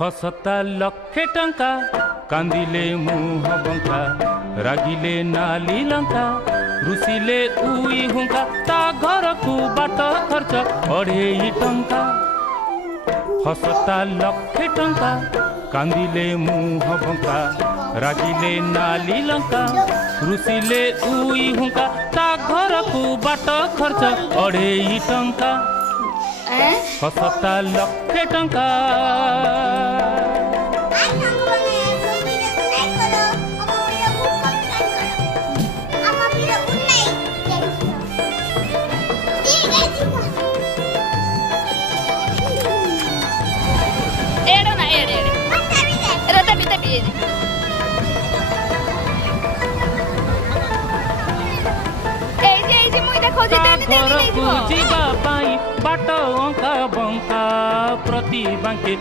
हसता लक्षे टंका कांदिले मुह बंका रागिले नाली लंका रुसिले उई हुंका ता घर को बाट खर्च 2.5 टंका हसता लक्षे टंका कांदिले मुह बंका रागिले नाली लंका रुसिले उई हुंका ता घर को बाट खर्च 2.5 टंका हसता लक्षे टंका जीवा पाई बाट अंका बंका प्रति बांके